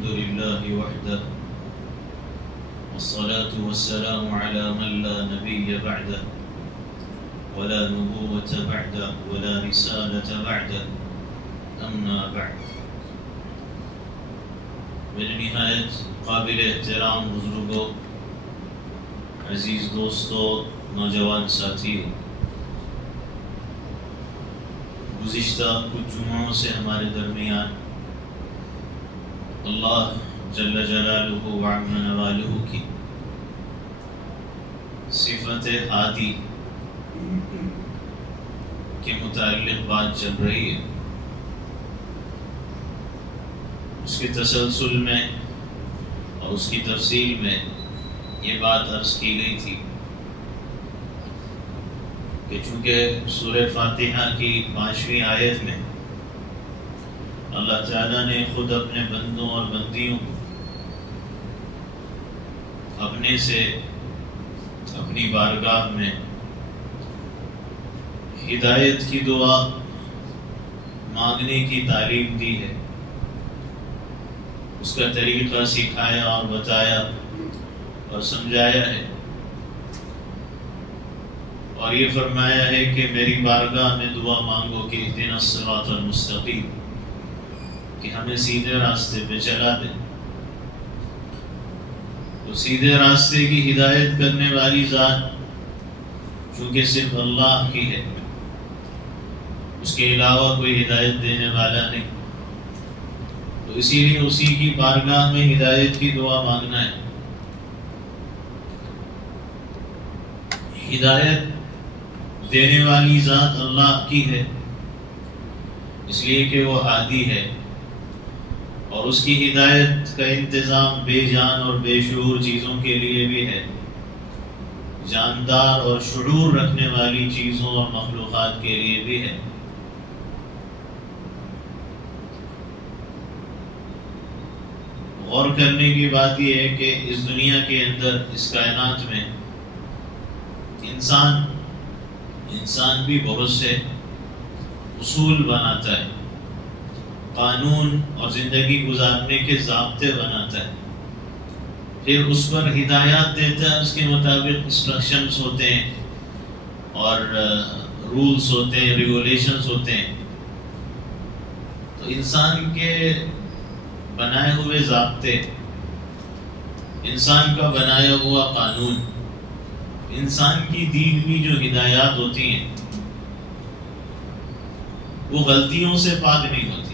الحمد لله وحده والصلاة والسلام على من لا نبي بعده ولا نبوة بعده ولا رسالة بعده أما بعد. میرے نہایت قابل احترام بزرگوں، عزیز دوستوں، نوجوان ساتھیوں، گزشتہ کچھ جمعوں سے ہمارے درمیان اللہ جل جلالہ وعم نوالہ کی صفت ہادی کے متعلق بات چل رہی ہے. اس کے تسلسل میں اور اس کی تفصیل میں یہ بات عرض کی گئی تھی کہ چونکہ سورہ فاتحہ کی 5ویں آیت میں اللہ تعالیٰ نے خود اپنے بندوں اور بندیوں کو اپنے سے اپنی بارگاہ میں ہدایت کی دعا مانگنے کی تعلیم دی ہے، اس کا طریقہ سکھایا اور بتایا اور سمجھایا ہے، اور یہ فرمایا ہے کہ میری بارگاہ میں دعا مانگو کہ اہدنا الصراط المستقیم، کہ ہمیں سیدھے راستے پہ چلا دے. تو سیدھے راستے کی ہدایت کرنے والی ذات چونکہ صرف اللہ کی ہے، اس کے علاوہ کوئی ہدایت دینے والا نہیں، تو اسی لیے اسی کی بارگاہ میں ہدایت کی دعا مانگنا ہے. ہدایت دینے والی ذات اللہ کی ہے، اس لیے کہ وہ ہادی ہے، اور اس کی ہدایت کا انتظام بے جان اور بے شعور چیزوں کے لیے بھی ہے، جاندار اور شعور رکھنے والی چیزوں اور مخلوقات کے لیے بھی ہے. غور کرنے کی بات یہ ہے کہ اس دنیا کے اندر، اس کائنات میں انسان بھی بہت سے اصول بناتا ہے، قانون اور زندگی گزارنے کے ضابطے بناتا ہے، پھر اس پر ہدایات دیتا ہے، اس کے مطابق انسٹرکشنز ہوتے ہیں اور رولز ہوتے ہیں، ریگولیشنز ہوتے ہیں. تو انسان کے بنائے ہوئے ضابطے، انسان کا بنایا ہوا قانون، انسان کی دی ہوئی جو ہدایات ہوتی ہیں وہ غلطیوں سے پاک نہیں ہوتی.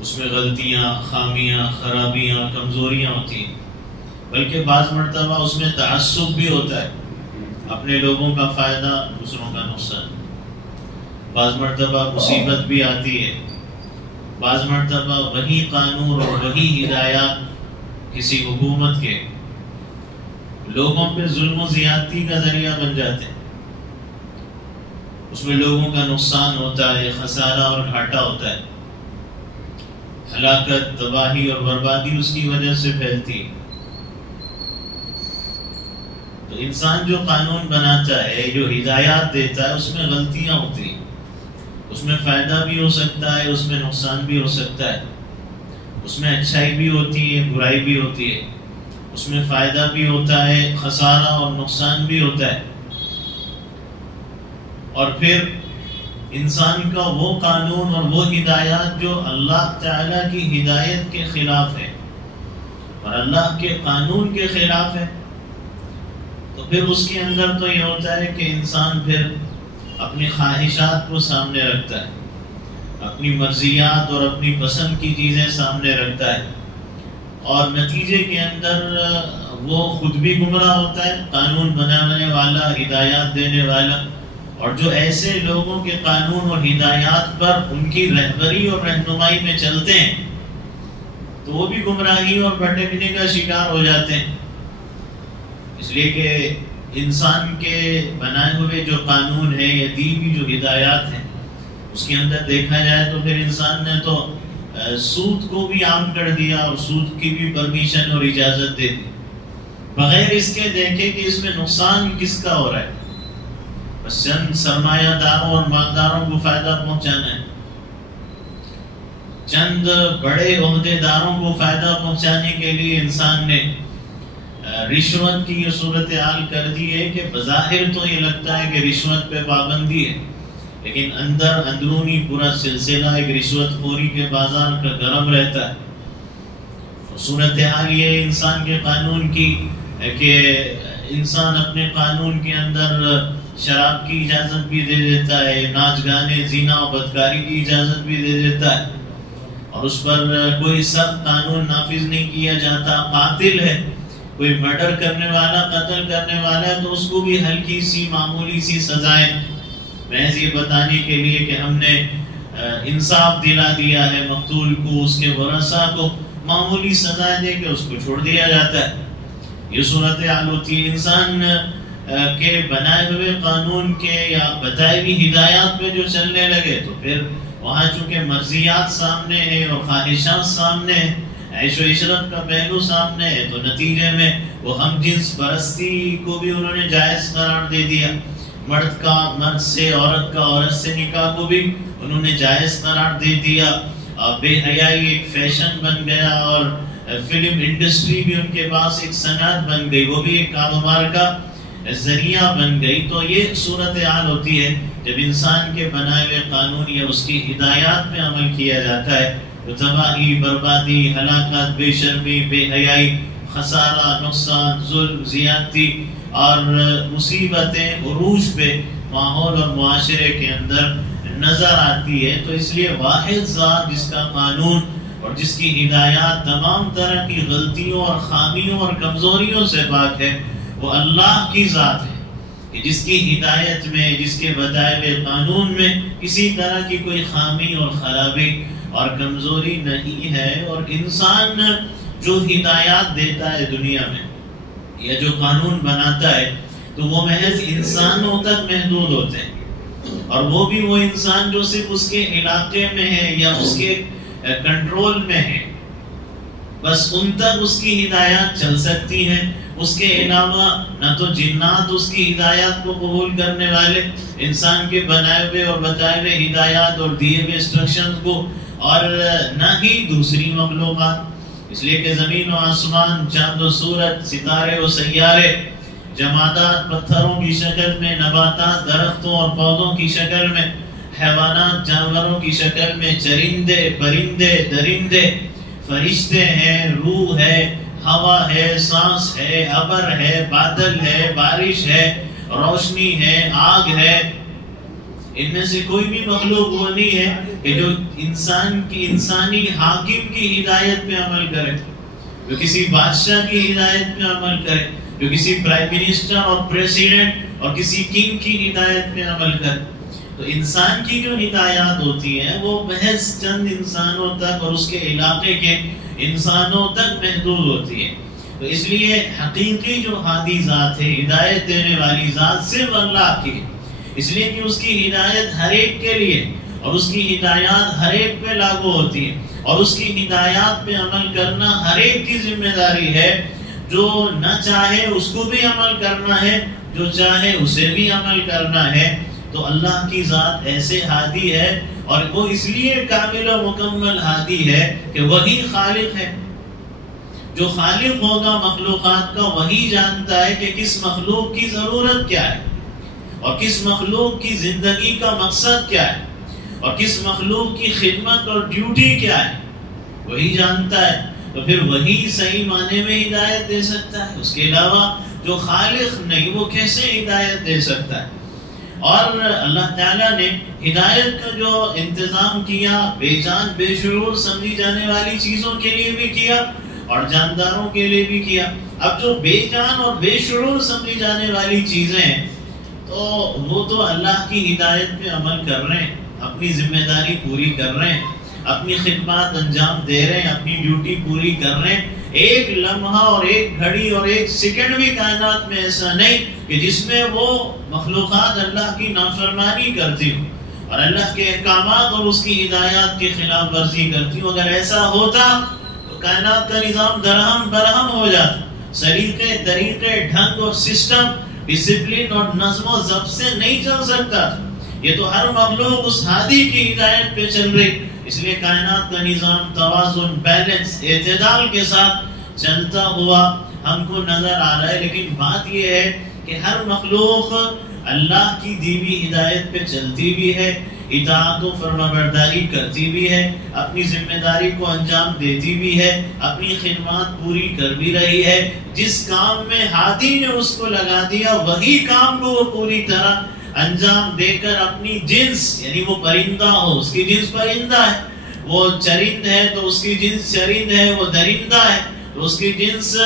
اس میں غلطیاں، خامیاں، خرابیاں، کمزوریاں ہوتی ہیں، بلکہ بعض مرتبہ اس میں تعصب بھی ہوتا ہے، اپنے لوگوں کا فائدہ، دوسروں کا نقصان. بعض مرتبہ مصیبت بھی آتی ہے، بعض مرتبہ وہی قانون اور وہی ہدایات کسی حکومت کے لوگوں پہ ظلم و زیادتی کا ذریعہ بن جاتے ہیں. اس میں لوگوں کا نقصان ہوتا ہے، خسارہ اور گھاٹا ہوتا ہے، ہلاکت، تباہی اور بربادی اس کی وجہ سے پھیلتی ہے. تو انسان جو قانون بناتا ہے، جو ہدایات دیتا ہے، اس میں غلطیاں ہوتی ہیں، اس میں فائدہ بھی ہو سکتا ہے، اس میں نقصان بھی ہو سکتا ہے، اس میں اچھائی بھی ہوتی ہے، برائی بھی ہوتی ہے، اس میں فائدہ بھی ہوتا ہے، خسارہ اور نقصان بھی ہوتا ہے. اور پھر انسان کا وہ قانون اور وہ ہدایات جو اللہ تعالیٰ کی ہدایت کے خلاف ہے اور اللہ کے قانون کے خلاف ہے، تو پھر اس کے اندر تو یہ ہوتا ہے کہ انسان پھر اپنی خواہشات کو سامنے رکھتا ہے، اپنی مرضیات اور اپنی پسند کی چیزیں سامنے رکھتا ہے، اور نتیجے کے اندر وہ خود بھی گمراہ ہوتا ہے، قانون بنانے والا، ہدایات دینے والا، اور جو ایسے لوگوں کے قانون اور ہدایات پر ان کی رہبری اور رہنمائی میں چلتے ہیں تو وہ بھی گمراہی اور بھٹکنے کا شکار ہو جاتے ہیں. اس لیے کہ انسان کے بنائے ہوئے جو قانون ہے یا دی ہوئی جو ہدایات ہیں، اس کے اندر دیکھا جائے تو پھر انسان نے تو سود کو بھی عام کر دیا اور سود کی بھی پرمیشن اور اجازت دے دی، بغیر اس کے دیکھے کہ اس میں نقصان کس کا ہو رہا ہے. بس چند سرمایہ داروں اور مالداروں کو فائدہ پہنچانا ہے. چند بڑے عہدیداروں کو فائدہ پہنچانے کے لیے انسان نے رشوت کی یہ صورتحال کر دی ہے کہ بظاہر تو یہ لگتا ہے کہ رشوت پہ پابندی ہے، لیکن اندرونی پورا سلسلہ ایک رشوت خوری کے بازار کا گرم رہتا ہے۔ صورتحال یہ انسان کے قانون کی کہ انسان اپنے قانون کے اندر شراب کی اجازت بھی دے دیتا ہے، ناچ گانے، زنا و بدکاری کی اجازت بھی دے دیتا ہے، اور اس پر کوئی سخت قانون نافذ نہیں کیا جاتا۔ قاتل ہے، کوئی مرڈر کرنے والا، قتل کرنے والا ہے، تو اس کو بھی ہلکی سی معمولی سی سزائیں، محض یہ بتانے کے لیے کہ ہم نے انصاف دلا دیا ہے مقتول کو، اس کے ورثاء کو معمولی سزائیں دے کے اس کو چھوڑ دیا جاتا ہے۔ یہ صورتحال ہوتی ہے۔ انسان کے بنائے ہوئے قانون کے یا بتائی ہوئی ہدایات پہ جو چلنے لگے تو پھر وہاں چونکہ مرضیات سامنے ہیں اور خواہشات سامنے ہیں، عیش و عشرت کا پہلو سامنے ہے، تو نتیجے میں وہ ہم جنس پرستی کو بھی انہوں نے جائز قرار دے دیا، مرد کا مرد سے، عورت کا عورت سے نکاح کو بھی انہوں نے جائز قرار دے دیا۔ بے حیائی ایک فیشن بن گیا، اور فلم انڈسٹری بھی ان کے پاس ایک صنعت بن گئی، وہ بھی ایک کاروبار کا ذریعہ بن گئی۔ تو یہ صورتحال ہوتی ہے جب انسان کے بنائے ہوئے قانون یا اس کی ہدایات پہ عمل کیا جاتا ہے تو تباہی، بربادی، ہلاکت، بے شرمی، بے حیائی، خسارہ، نقصان، ظلم، زیادتی اور مصیبتیں عروج پہ ماحول اور معاشرے کے اندر نظر آتی ہے۔ تو اس لیے واحد ذات جس کا قانون اور جس کی ہدایات تمام طرح کی غلطیوں اور خامیوں اور کمزوریوں سے پاک ہے، وہ اللہ کی ذات ہے، کہ جس کی ہدایت میں، جس کے بتائے ہوئے قانون میں کسی طرح کی کوئی خامی اور خرابی اور کمزوری نہیں ہے۔ اور انسان جو ہدایات دیتا ہے دنیا میں یا جو قانون بناتا ہے تو وہ محض انسانوں تک محدود ہوتے ہیں، اور وہ بھی وہ انسان جو صرف اس کے علاقے میں ہے یا اس کے کنٹرول میں ہے، بس ان تک اس کی ہدایات چل سکتی ہیں۔ اس کے علاوہ نہ تو جنات اس کی ہدایات کو قبول کرنے والے، انسان کے بنائے ہوئے اور بتائے ہوئے ہدایات اور دیے ہوئے انسٹرکشنز کو، اور نہ ہی دوسری مخلوقات، اس لیے کہ زمین و آسمان، چاند و سورج، ستارے و سیارے، جمادات پتھروں کی شکل میں، نباتات درختوں اور پودوں کی شکل میں، حیوانات جانوروں کی شکل میں، چرندے پرندے درندے، فرشتے ہیں، روح ہے، ہوا ہے، سانس ہے، ابر ہے، بادل ہے، بارش ہے، روشنی ہے، آگ ہے۔ ان میں سے کوئی بھی مخلوق وہ نہیں ہے کہ جو انسانی حاکم کی ہدایت پہ عمل کرے، جو کسی بادشاہ کی ہدایت پہ عمل کرے، جو کسی پرائم منسٹر اور پریزیڈنٹ اور کسی کنگ کی ہدایت پہ عمل کرے۔ تو انسان کی جو ہدایات ہوتی ہیں وہ محض چند انسانوں تک اور اس کے علاقے کے انسانوں تک محدود ہوتی ہے۔ تو اس لیے حقیقی جو ہادی ذات ہے، ہدایت دینے والی ذات صرف اللہ کی ہے، اس لیے کہ اس کی ہدایت ہر ایک کے لیے اور اس کی ہدایات ہر ایک پہ لاگو ہوتی ہے، اور اس کی ہدایات پہ عمل کرنا ہر ایک کی ذمہ داری ہے۔ جو نہ چاہے اس کو بھی عمل کرنا ہے، جو چاہے اسے بھی عمل کرنا ہے۔ تو اللہ کی ذات ایسے ہادی ہے، اور وہ اس لیے کامل و مکمل ہادی ہے کہ وہی خالق ہے۔ جو خالق ہوگا مخلوقات کا وہی جانتا ہے کہ کس مخلوق کی ضرورت کیا ہے، اور کس مخلوق کی زندگی کا مقصد کیا ہے، اور کس مخلوق کی خدمت اور ڈیوٹی کیا ہے، وہی جانتا ہے۔ تو پھر وہی صحیح معنی میں ہدایت دے سکتا ہے، اس کے علاوہ جو خالق نہیں وہ کیسے ہدایت دے سکتا ہے۔ اور اللہ تعالیٰ نے ہدایت کا جو انتظام کیا بے جان بے شعور سمجھی جانے والی چیزوں کے لیے بھی کیا اور جانداروں کے لیے بھی کیا۔ اب جو بے جان اور بے شعور سمجھی جانے والی چیزیں ہیں تو وہ تو اللہ کی ہدایت پہ عمل کر رہے ہیں، اپنی ذمہ داری پوری کر رہے ہیں، اپنی خدمات انجام دے رہے ہیں، اپنی ڈیوٹی پوری کر رہے ہیں۔ ایک لمحہ اور ایک گھڑی اور ایک سیکنڈ بھی کائنات میں ایسا نہیں کہ جس میں وہ مخلوقات اللہ کی نافرمانی کرتی ہوں اور اللہ کے احکامات اور اس کی ہدایات کی خلاف ورزی کرتی ہوں۔ اگر ایسا ہوتا تو کائنات کا نظام درہم برہم ہو جاتا، سلیقے طریقے ڈھنگ اور سسٹم ڈسپلن اور نظم و ضبط سے نہیں چل سکتا۔ یہ تو ہر مخلوق اس ہادی کی ہدایت پہ چل رہی، اس لیے کائنات کا نظام توازن، بیلنس، اعتدال کے ساتھ چلتا ہوا ہم کو نظر آ رہا ہے. لیکن بات یہ ہے کہ ہر مخلوق اللہ کی دی ہوئی ہدایت پہ چلتی بھی ہے، اطاعت و فرمانبرداری کرتی بھی ہے، اپنی ذمہ داری کو انجام دیتی بھی ہے، اپنی خدمات پوری کر بھی رہی ہے. جس کام میں ہادی نے اس کو لگا دیا وہی کام کو وہ پوری طرح انجام دے کر اپنی جنس، یعنی وہ پرندہ ہو اس کی جنس پرندہ ہے، وہ چرند ہے تو اس کی جنس چرند ہے، وہ درندہ ہے تو اس کی جنس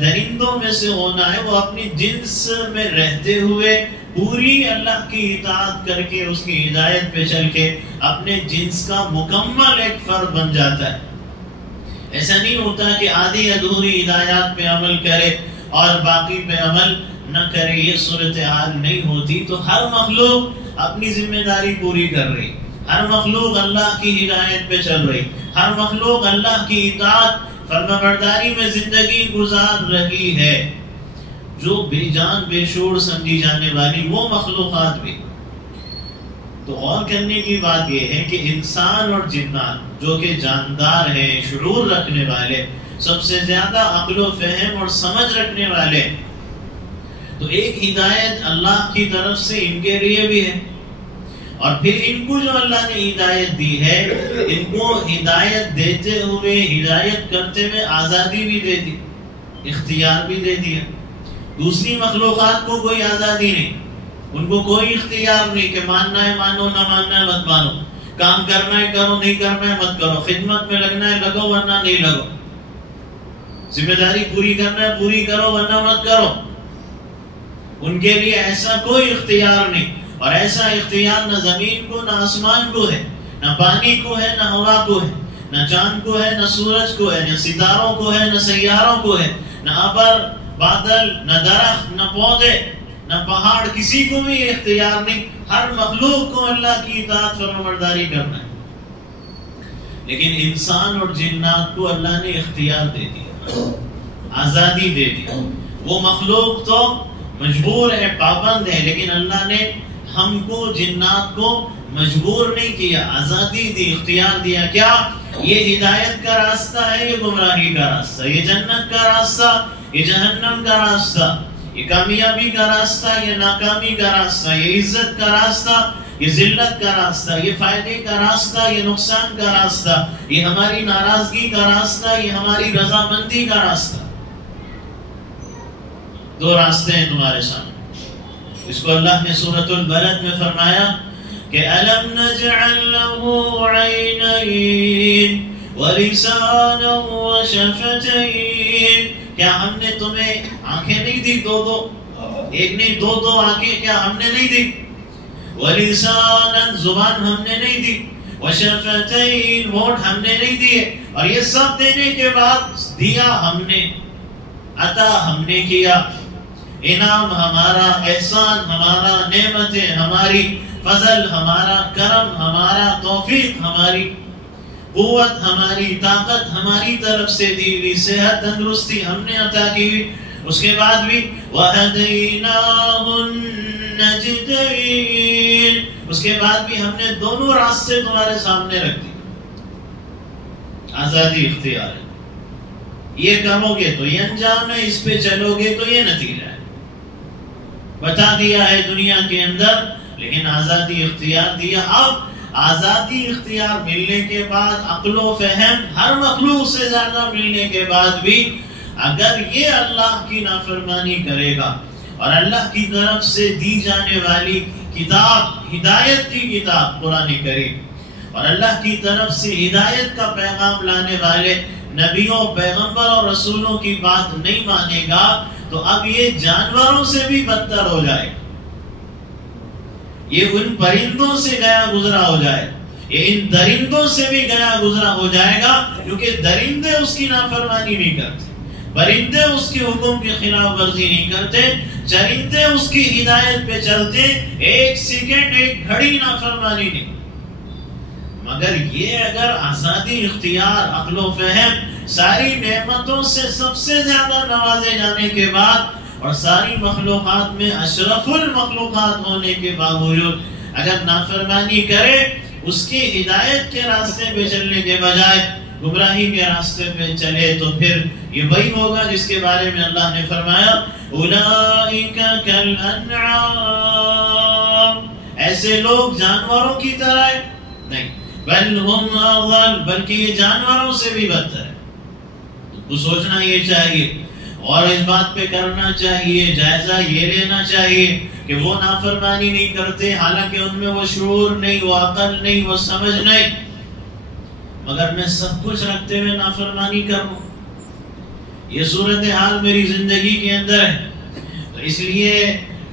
درندوں میں سے ہونا ہے. وہ اپنی جنس میں رہتے ہوئے پوری اللہ کی اطاعت کر کے اس کی ہدایت پہ چل کے اپنے جنس کا مکمل ایک فرد بن جاتا ہے. ایسا نہیں ہوتا کہ آدھی ادھوری ہدایات پہ عمل کرے اور باقی پہ عمل نہ کرے. یہ صورتحال نہیں ہوتی. تو ہر مخلوق اپنی ذمہ داری پوری کر رہی، ہر مخلوق اللہ کی ہدایت پہ چل رہی، ہر مخلوق اللہ کی اطاعت فرمانبرداری میں زندگی گزار رہی ہے. جو بے جان بے شعور سمجھی جانے والی وہ مخلوقات بھی. تو غور کرنے کی بات یہ ہے کہ انسان اور جنات جو کہ جاندار ہیں، شعور رکھنے والے، سب سے زیادہ عقل و فہم اور سمجھ رکھنے والے، تو ایک ہدایت اللہ کی طرف سے ان کے لیے بھی ہے. اور پھر ان کو جو اللہ نے ہدایت دی ہے، ان کو ہدایت دیتے ہوئے، ہدایت کرتے ہوئے آزادی بھی دے دی، اختیار بھی دے دیا. دوسری مخلوقات کو کوئی آزادی نہیں، ان کو کوئی اختیار نہیں کہ ماننا ہے مانو، نہ ماننا ہے مت مانو، کام کرنا ہے کرو، نہیں کرنا ہے مت کرو، خدمت میں لگنا ہے لگو ورنہ نہیں لگو، ذمہ داری پوری کرنا ہے پوری کرو ورنہ مت کرو. ان کے لیے ایسا کوئی اختیار نہیں. اور ایسا اختیار نہ زمین کو نہ آسمان کو ہے، نہ پانی کو ہے نہ ہوا کو ہے، نہ چاند کو ہے نہ سورج کو ہے، نہ ستاروں کو ہے نہ سیاروں کو ہے، نہ ابر بادل، نہ درخت، نہ پودے، نہ پہاڑ، کسی کو بھی اختیار نہیں. ہر مخلوق کو اللہ کی اطاعت فرمانبرداری کرنا ہے. لیکن انسان اور جنات کو اللہ نے اختیار دے دیا، آزادی دے دی. وہ مخلوق تو مجبور ہے، پابند ہے، لیکن اللہ نے ہم کو جنات کو مجبور نہیں کیا، آزادی دی، اختیار دیا. کیا؟ یہ ہدایت کا راستہ ہے، یہ گمراہی کا راستہ، یہ جنت کا راستہ، یہ جہنم کا راستہ، یہ کامیابی کا راستہ، یہ ناکامی کا راستہ، یہ عزت کا راستہ، یہ ذلت کا راستہ، یہ فائدے کا راستہ، یہ نقصان کا راستہ، یہ ہماری ناراضگی کا راستہ، یہ ہماری رضامندی کا راستہ. دو راستے ہیں تمہارے سامنے. اس کو اللہ نے سورۃ البلد میں فرمایا کہ أَلَمْ نَجْعَلْ لَهُ عَيْنَيْن وَلِسَانًا وَشَفَتَيْن. کیا ہم نے تمہیں آنکھیں نہیں دی؟ دو ایک نہیں دو آنکھیں کیا ہم نے نہیں دی؟ وَلِسَانًا زبان ہم نے نہیں دی، وَشَفَتَيْن ہونٹ ہم نے نہیں دیے. اور یہ سب دینے کے بعد دیا ہم نے، عطا ہم نے کیا. انعام ہمارا، احسان ہمارا، نعمتیں ہماری، فضل ہمارا، کرم ہمارا، توفیق ہماری، قوت ہماری، طاقت ہماری طرف سے دی ہوئی، صحت تندرستی ہم نے عطا کی ہوئی. اس کے بعد بھی وَهَدَيْنَاهُ النَّجْدَيْنِ، اس کے بعد بھی ہم نے دونوں راستے تمہارے سامنے رکھ دی. آزادی اختیار ہے. یہ کرو گے تو یہ انجام ہے، اس پہ چلو گے تو یہ نتیجہ ہے. بتا دیا ہے دنیا کے اندر، لیکن آزادی اختیار دیا. اب آزادی اختیار ملنے کے بعد، عقل و فہم ہر مخلوق سے زیادہ ملنے کے بعد بھی اگر یہ اللہ کی نافرمانی کرے گا اور اللہ کی طرف سے دی جانے والی کتاب، ہدایت کی کتاب قرآن کریم، اور اللہ کی طرف سے ہدایت کا پیغام لانے والے نبیوں، پیغمبر اور رسولوں کی بات نہیں مانے گا، تو اب یہ جانوروں سے بھی بدتر ہو جائے گا. یہ ان پرندوں سے گیا گزرا ہو جائے گا، یہ ان درندوں سے بھی گیا گزرا ہو جائے گا. کیونکہ درندے اس کی نافرمانی نہیں کرتے، پرندے اس کے حکم کی خلاف ورزی نہیں کرتے، چرندے اس کی ہدایت پہ چلتے، ایک سیکنڈ ایک گھڑی نافرمانی نہیں. مگر یہ اگر آزادی اختیار، عقل و فہم، ساری نعمتوں سے سب سے زیادہ نوازے جانے کے بعد اور ساری مخلوقات میں اشرف المخلوقات ہونے کے باوجود اگر نافرمانی کرے اس کی ہدایت کے راستے پہ چلنے کے بجائے گمراہی کے راستے پہ چلے تو پھر یہ وہی ہوگا جس کے بارے میں اللہ نے فرمایا اولئک کالانعام، ایسے لوگ جانوروں کی طرح ہے نہیں، بل ہم اضل، بلکہ یہ جانوروں سے بھی بدتر ہے۔ تو سوچنا یہ چاہیے اور اس بات پہ کرنا چاہیے، جائزہ یہ لینا چاہیے کہ وہ نافرمانی نہیں کرتے، حالانکہ ان میں وہ شعور نہیں، وہ عقل نہیں، وہ سمجھ نہیں، مگر میں سب کچھ رکھتے ہوئے نافرمانی کروں۔ یہ صورتحال میری زندگی کے اندر ہے۔ تو اس لیے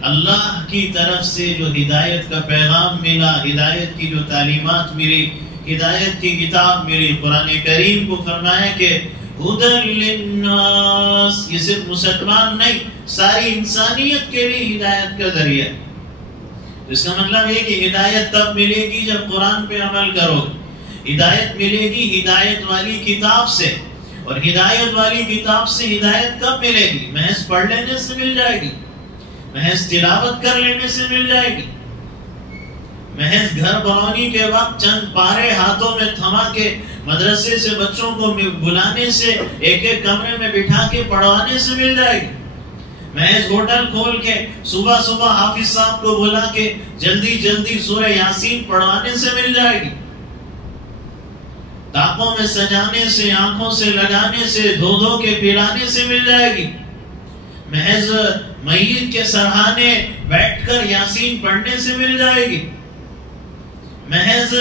اللہ کی طرف سے جو ہدایت کا پیغام ملا، ہدایت کی جو تعلیمات ملی، ہدایت کی کتاب میری قرآن کریم کو فرمایا کہ ہدی للناس، یہ صرف مسلمان نہیں، ساری انسانیت کے لیے ہدایت کا ذریعہ ہے۔ اس کا مطلب یہ کہ ہدایت تب ملے گی جب قرآن پہ عمل کرو، ہدایت ملے گی ہدایت والی کتاب سے، اور ہدایت والی کتاب سے ہدایت کب ملے گی؟ محض پڑھ لینے سے مل جائے گی، محض تلاوت کر لینے سے مل جائے گی، محض گھر بنونی کے وقت چند پارے ہاتھوں میں تھما کے مدرسے سے بچوں کو بلانے سے، ایک ایک کمرے میں بٹھا کے پڑھوانے سے مل جائے گی، محض ہوٹل کھول کے صبح صبح حافظ صاحب کو بلا کے جلدی جلدی سورہ یاسین پڑھوانے سے مل جائے گی، تاپوں میں سجانے سے، آنکھوں سے لگانے سے، دھو دھو کے پلانے سے مل جائے گی، محض میت کے سرہانے بیٹھ کر یاسین پڑھنے سے مل جائے گی، محض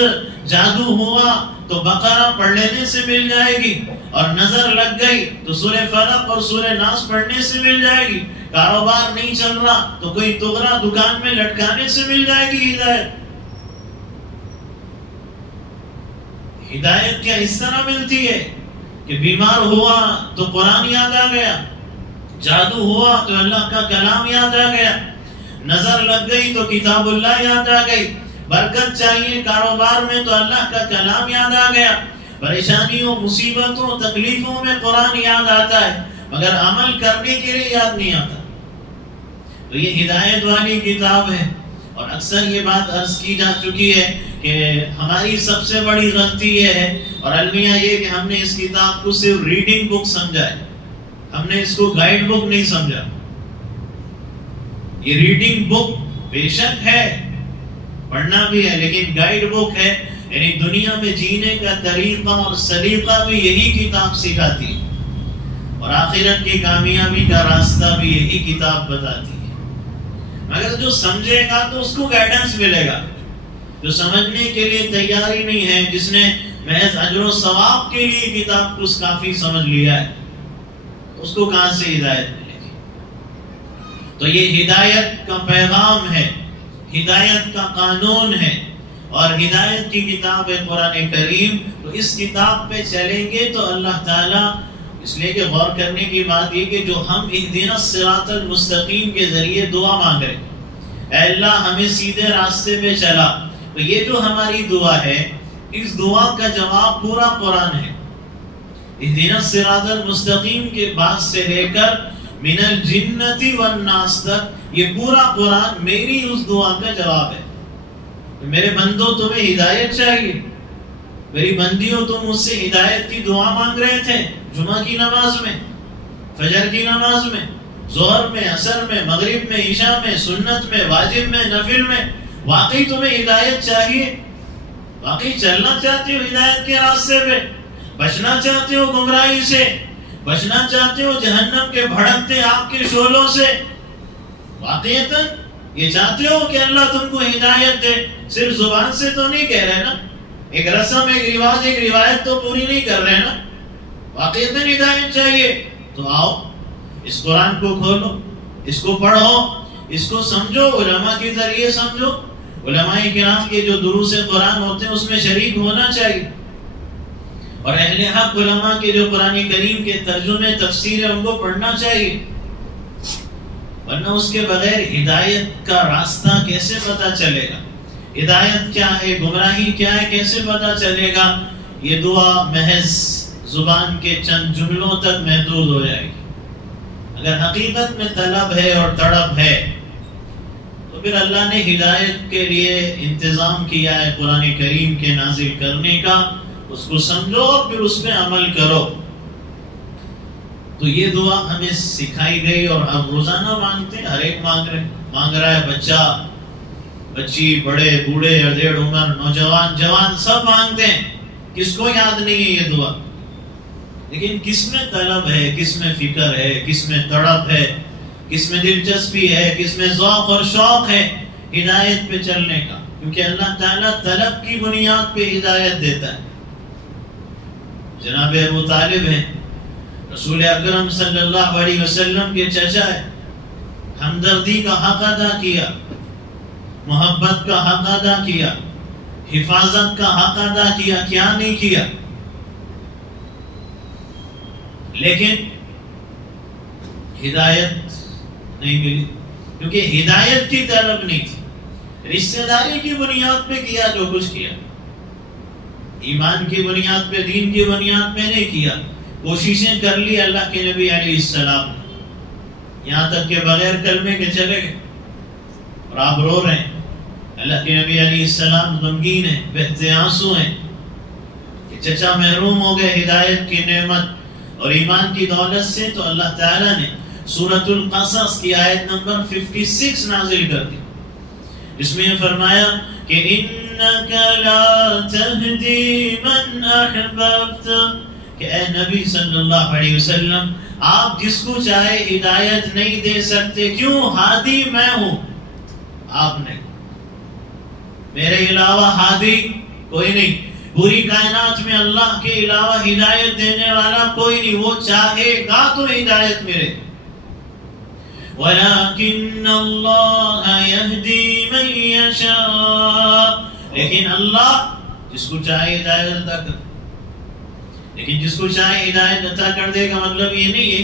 جادو ہوا تو بقرہ پڑھ لینے سے مل جائے گی، اور نظر لگ گئی تو سورہ فلق اور سورہ ناس پڑھنے سے مل جائے گی، کاروبار نہیں چل رہا تو کوئی تغرا دکان میں لٹکانے سے مل جائے گی ہدایت۔ ہدایت کیا اس طرح ملتی ہے کہ بیمار ہوا تو قرآن یاد آ گیا، جادو ہوا تو اللہ کا کلام یاد آ گیا، نظر لگ گئی تو کتاب اللہ یاد آ گئی، برکت چاہیے کاروبار میں تو اللہ کا کلام یاد آ گیا، پریشانیوں، مصیبتوں، تکلیفوں میں قرآن یاد آتا ہے، مگر عمل کرنے کے لیے یاد نہیں آتا۔ تو یہ ہدایت والی کتاب ہے، اور اکثر یہ بات عرض کی جا چکی ہے کہ ہماری سب سے بڑی غلطی یہ ہے، اور المیہ یہ کہ ہم نے اس کتاب کو صرف ریڈنگ بک سمجھا ہے، ہم نے اس کو گائیڈ بک نہیں سمجھا۔ یہ ریڈنگ بک بے شک ہے، پڑھنا بھی ہے، لیکن گائیڈ بک ہے، یعنی دنیا میں جینے کا طریقہ اور سلیقہ بھی یہی کتاب سکھاتی ہے، اور آخرت کی کامیابی کا راستہ بھی یہی کتاب بتاتی ہے۔ مگر جو سمجھے گا تو اس کو گائیڈنس ملے گا، جو سمجھنے کے لیے تیاری نہیں ہے، جس نے محض اجر و ثواب کے لیے کتاب کو کافی سمجھ لیا ہے، اس کو کہاں سے ہدایت ملے گی؟ تو یہ ہدایت کا پیغام ہے، ہدایت کا قانون ہے، اور ہدایت کی کتاب ہے قرآن کریم۔ تو اس کتاب پہ چلیں گے تو اللہ تعالیٰ، اس لیے کہ غور کرنے کی بات یہ کہ جو ہم اہدنا الصراط المستقیم کے ذریعے دعا مانگ رہے ہیں، اے اللہ ہمیں سیدھے راستے پہ چلا، تو یہ جو ہماری دعا ہے، اس دعا کا جواب پورا قرآن ہے۔ اہدنا الصراط المستقیم کے بعد سے لے کر من الجنت والناس تک یہ پورا قرآن میری اس دعا کا جواب ہے۔ میرے بندوں تمہیں ہدایت چاہیے، میری بندیوں تم مجھ سے ہدایت کی دعا مانگ رہے تھے، جمعہ کی نماز میں، فجر کی نماز میں، ظہر میں، عصر میں، مغرب میں، عشاء میں، سنت میں، واجب میں، نفل میں، واقعی تمہیں ہدایت چاہیے، واقعی چلنا چاہتے ہو ہدایت کے راستے پہ، بچنا چاہتے ہو گمراہی سے، بچنا چاہتے ہو جہنم کے بھڑکتے آگ کے شعلوں سے، واقعیتاً یہ چاہتے ہو کہ اللہ تم کو ہدایت دے، صرف زبان سے تو نہیں کہہ رہے نا، ایک رسم، ایک رواج، ایک روایت تو پوری نہیں کر رہے نا، واقعیتاً ہدایت چاہیے تو آؤ اس قرآن کو کھولو، اس کو پڑھو، اس کو سمجھو، علماء کے ذریعے سمجھو، علماء کرام کے جو دروس قرآن ہوتے ہیں اس میں شریک ہونا چاہیے، اور اہل حق علماء کے جو قرآن کریم کے ترجمے تفسیر ہے ان کو پڑھنا چاہیے، ورنہ اس کے بغیر ہدایت کا راستہ کیسے پتا چلے گا؟ ہدایت کیا ہے، گمراہی کیا ہے، کیسے پتا چلے گا؟ یہ دعا محض زبان کے چند جملوں تک محدود ہو جائے گی۔ اگر حقیقت میں طلب ہے اور تڑپ ہے تو پھر اللہ نے ہدایت کے لیے انتظام کیا ہے قرآن کریم کے نازل کرنے کا. اس کو سمجھو اور پھر اس پہ عمل کرو. تو یہ دعا ہمیں سکھائی گئی اور اب روزانہ مانگتے ہیں. ہر ایک مانگ رہا ہے، بچہ، بچی، بڑے، بوڑھے، ادھیڑ عمر، نوجوان، جوان، سب مانگتے ہیں. کس کو یاد نہیں ہے یہ دعا؟ لیکن کس میں طلب ہے، کس میں فکر ہے، کس میں تڑپ ہے، کس میں دلچسپی ہے، کس میں ذوق اور شوق ہے ہدایت پہ چلنے کا. کیونکہ اللہ تعالیٰ طلب کی بنیاد پہ ہدایت دیتا ہے. جناب ابو طالب ہیں، رسول اکرم صلی اللہ علیہ وسلم کے چچا ہے. ہمدردی کا حق ادا کیا، محبت کا حق ادا کیا، حفاظت کا حق ادا کیا. کیا نہیں کیا؟ لیکن ہدایت نہیں ملی، کیونکہ ہدایت کی طلب نہیں تھی. رشتہ داری کی بنیاد پہ کیا جو کچھ کیا، ایمان کی بنیاد پہ، دین کی بنیاد پہ نہیں کیا. کوششیں کر لی اللہ کے نبی علیہ السلام، یہاں تک کہ بغیر کلمے کے چلے گئے. اور آپ رو رہے ہیں. اللہ کے نبی علیہ السلام غمگین ہیں، بہتے آنسو ہیں کہ چچا محروم ہو گئے ہدایت کی نعمت اور ایمان کی دولت سے. تو اللہ تعالیٰ نے سورۃ القصص کی آیت نمبر 56 نازل کر دی، جس میں یہ فرمایا کہ انک لا تہدی من احببت، کہ اے نبی صلی اللہ علیہ وسلم آپ جس کو چاہے ہدایت نہیں دے سکتے. کیوں؟ ہادی میں ہوں، آپ نہیں. میرے علاوہ ہادی کوئی نہیں. پوری کائنات میں اللہ کے علاوہ ہدایت دینے والا کوئی نہیں. وہ چاہے گا تو ہدایت ملے. وَلَكِنَّ اللَّهَ يَهْدِي مَن يَشَاءُ، لیکن اللہ جس کو چاہے ہدایت عطا کر. لیکن جس کو چاہے ہدایت عطا کر دے کا مطلب یہ نہیں ہے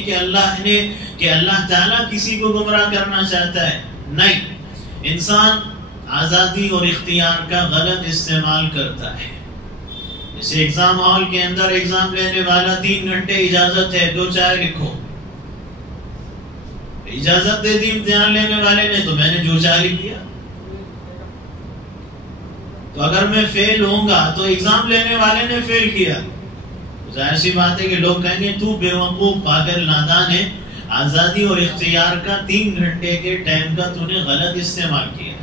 کہ اللہ تعالیٰ کسی کو گمراہ کرنا چاہتا ہے. نہیں، انسان آزادی اور اختیار کا غلط استعمال کرتا ہے. جیسے ایگزام ہال کے اندر ایگزام لینے والا 3 گھنٹے اجازت ہے، جو چاہے لکھو. اجازت دے دی امتحان لینے والے نے تو میں نے جو چاہے کیا. تو اگر میں فیل ہوں گا تو ایگزام لینے والے نے فیل کیا. ظاہر سی بات ہے کہ لوگ کہیں گے تو بے وقوف، پاگل، نادان ہے. آزادی اور اختیار کا 3 گھنٹے کے ٹائم کا تو نے غلط استعمال کیا.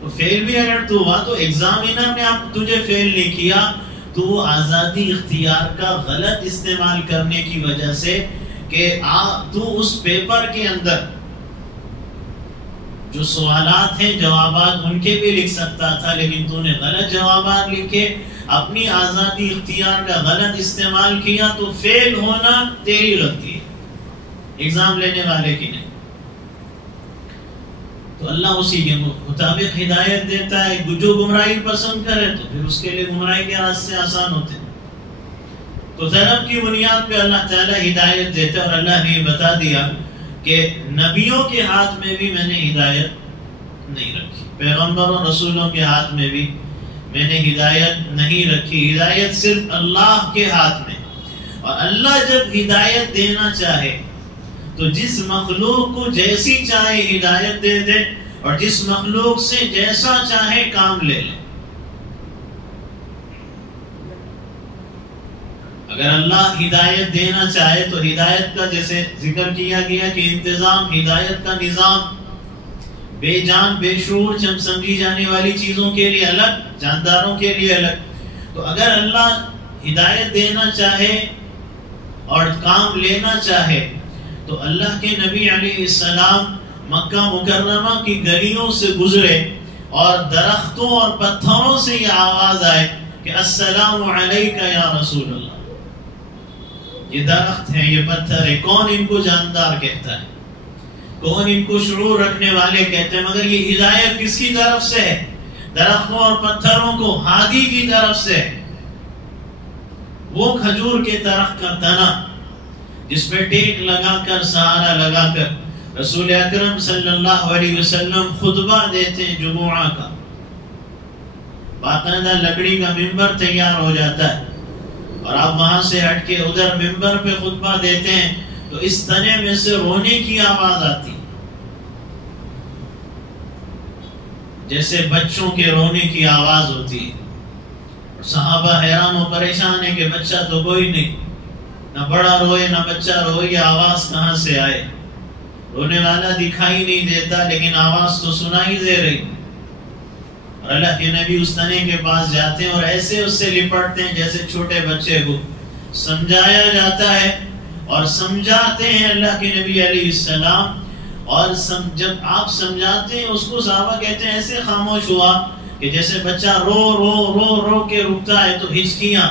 تو فیل بھی اگر تو ہوا تو ایگزامینر نے آپ تجھے فیل نہیں کیا، تو وہ آزادی اختیار کا غلط استعمال کرنے کی وجہ سے کہ تو اس پیپر کے اندر جو سوالات ہیں جوابات ان کے بھی لکھ سکتا تھا، لیکن تو نے غلط جوابات لکھے، اپنی آزادی اختیار کا غلط استعمال کیا. تو فیل ہونا تیری غلطی ہے، ایگزام لینے والے کی نہیں. تو اللہ اسی کے مطابق ہدایت دیتا ہے. جو گمراہی پسند کرے تو پھر اس کے لیے گمراہی کے راستے آسان ہوتے ہیں. تو طلب کی بنیاد پہ اللہ تعالیٰ ہدایت دیتا ہے. اور اللہ نے بتا دیا کہ نبیوں کے ہاتھ میں بھی میں نے ہدایت نہیں رکھی، پیغمبروں رسولوں کے ہاتھ میں بھی میں نے ہدایت نہیں رکھی. ہدایت صرف اللہ کے ہاتھ میں. اور اللہ جب ہدایت دینا چاہے تو جس مخلوق کو جیسی چاہے ہدایت دے دے، اور جس مخلوق سے جیسا چاہے کام لے لے. اگر اللہ ہدایت دینا چاہے تو ہدایت کا جیسے ذکر کیا گیا کہ انتظام، ہدایت کا نظام بے جان بے شعور سمجھی جانے والی چیزوں کے لیے الگ، جانداروں کے لیے الگ. تو اگر اللہ ہدایت دینا چاہے اور کام لینا چاہے تو اللہ کے نبی علیہ السلام مکہ مکرمہ کی گلیوں سے گزرے اور درختوں اور پتھروں سے یہ آواز آئے کہ السلام علیکہ یا رسول اللہ. یہ درخت ہیں، یہ پتھر ہے، کون ان کو جاندار کہتا ہے، کون ان کو شعور رکھنے والے کہتے ہیں؟ مگر یہ ہدایت کس کی طرف سے ہے؟ درختوں اور پتھروں کو ہادی کی طرف سے. وہ کھجور کے درخت کا تنا جس پہ ٹیک لگا کر، سہارا لگا کر رسول اکرم صلی اللہ علیہ وسلم خطبہ دیتے ہیں جمعہ کا. باقاعدہ لکڑی کا ممبر تیار ہو جاتا ہے اور آپ وہاں سے ہٹ کے ادھر ممبر پہ خطبہ دیتے ہیں تو اس تنے میں سے رونے کی آواز آتی. جیسے بچوں کے رونے کی آواز ہوتی ہے. صحابہ حیران و پریشان ہے کہ بچہ تو کوئی نہیں، نہ بڑا روئے نہ بچہ روئے، یہ آواز کہاں سے آئے؟ رونے والا دکھائی نہیں دیتا لیکن آواز تو سنائی دے رہی. اور اللہ کے نبی اس تنے کے پاس جاتے ہیں اور ایسے اس سے لپٹتے ہیں جیسے چھوٹے بچے کو سمجھایا جاتا ہے اور سمجھاتے ہیں اللہ کے نبی علیہ السلام. اور جب آپ سمجھاتے ہیں اس کو صحابہ کہتے ہیں ایسے خاموش ہوا کہ جیسے بچہ رو رو رو رو کے رکتا ہے تو ہچکیاں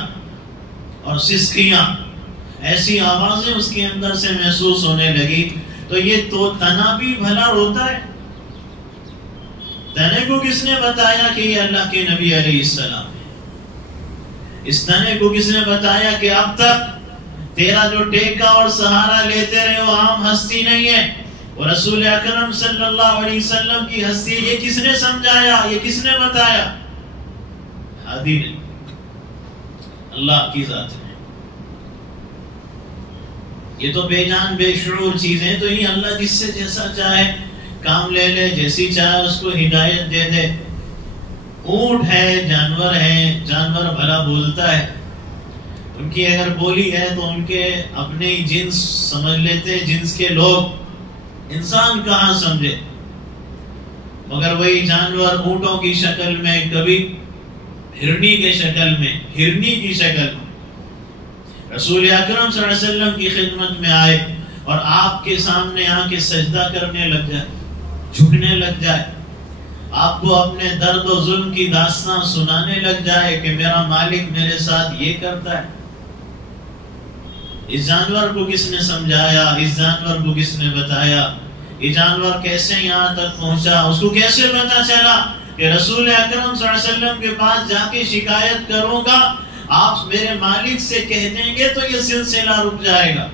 اور سسکیاں ایسی آوازیں اس کے اندر سے محسوس ہونے لگی. تو یہ تو تنا بھی بھلا روتا ہے؟ تنے کو کس نے بتایا کہ یہ اللہ کے نبی علیہ السلام ہے؟ اس تنے کو کس نے بتایا کہ اب تک تیرا جو ٹیکا اور سہارا لیتے رہے وہ عام ہستی نہیں ہے، اور رسول اکرم صلی اللہ علیہ وسلم کی ہستی. یہ کس نے سمجھایا؟ یہ کس نے بتایا؟ ہادی نے، اللہ کی ذات ہے. یہ تو بے جان بے شعور چیزیں تو یہ اللہ جس سے جیسا چاہے کام لے لے، جیسی چاہے اس کو ہدایت دے دے. اونٹ ہے، جانور بھلا بولتا ہے، ان کی اگر بولی ہے تو ان کے اپنے جنس سمجھ لیتے، جنس کے لوگ. انسان کہاں سمجھے؟ مگر وہی جانور اونٹوں کی شکل میں، کبھی ہرنی کی شکل میں رسول اکرم صلی اللہ علیہ وسلم کی خدمت میں آئے اور آپ کے سامنے آ کے سجدہ کرنے لگ جائے، جھکنے لگ جائے، آپ کو اپنے درد و ظلم کی داستان سنانے لگ جائے کہ میرا مالک میرے ساتھ یہ کرتا ہے. اس جانور کو کس نے سمجھایا؟ اس جانور کو کس نے بتایا؟ یہ جانور کیسے یہاں تک پہنچا؟ اس کو کیسے پتا چلا کہ رسول اکرم صلی اللہ علیہ وسلم کے پاس جا کے شکایت کروں گا، آپ میرے مالک سے کہہ دیں گے تو یہ سلسلہ رک جائے گا؟